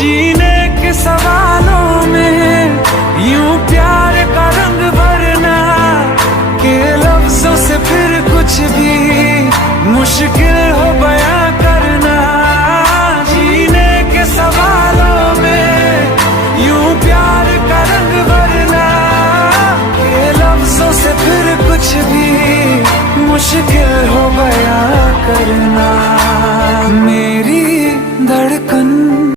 जीने के सवालों में यूं प्यार का रंग भरना के लफ्जों से फिर कुछ भी मुश्किल हो बयां करना। जीने के सवालों में यूं प्यार का रंग भरना के लफ्जों से फिर कुछ भी मुश्किल